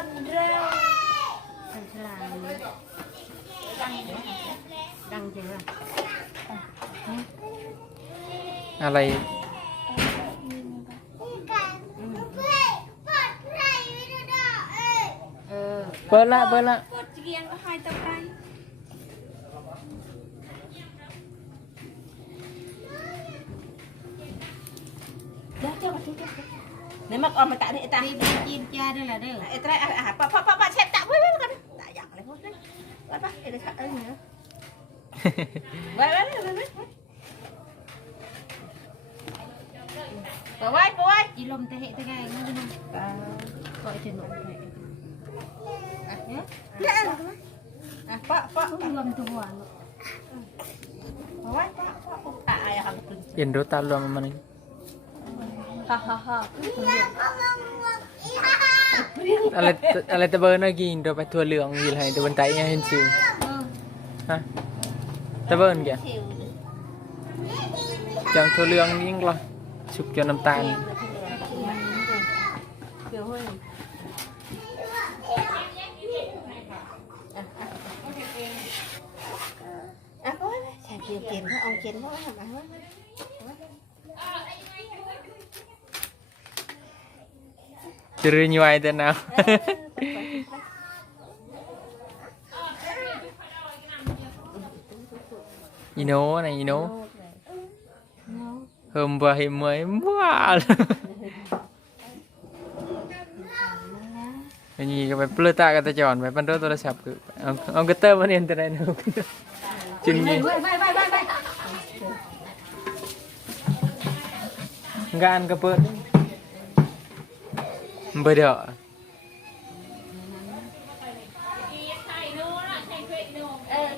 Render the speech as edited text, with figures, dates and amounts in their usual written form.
คนเร็วคนฉลาดดังจริงอ่ะอะไรเปิดละกดเกียงก็หายตัวไปเดี๋ยวเจ้ามาทุกข์เนี่ยมักออมมาตะเนี่ยตาจีนจ้าด้วยล่ะเด้อไอ้ตาอาหารป้าเช็ดตะไว้กันตะอยากอะไรพวกนั้นไว้ป่ะไอ้เด็กเอ้ยเนาะไว้อีลมตะเหตะไงงั้นนะก็ไอ้เจ้าหนุ่มอ่ะเนี่ยอ่ะป้าลมตัวไว้ป้าตายอะค่ะ เห็นรถตามรวมมันนี่ ฮ่าอะไรตะเบิร์นกินเราไปทัวเหลืองยีไรตะเบิร์นไตเนี่ยเห็นซิวฮะตะเบิร์นแกจังทัวเหลืองยิ่งกว่าชุบจนน้ำตาลเขียนเขาเอาเขียนเขาทำไมวะจะรีนิวไอเดนเอาอีโน่นะอีโน่เฮิมบ่เฮิมเมย์ว้าอันนี้ก็ไปเปลือยตากระตะจอนไปปั้นรถโทรศัพท์คือเอากระเตอร์มาเรียนแต่ไหนเนาะจึงนี่งานก็เปิดเบอร์เดียว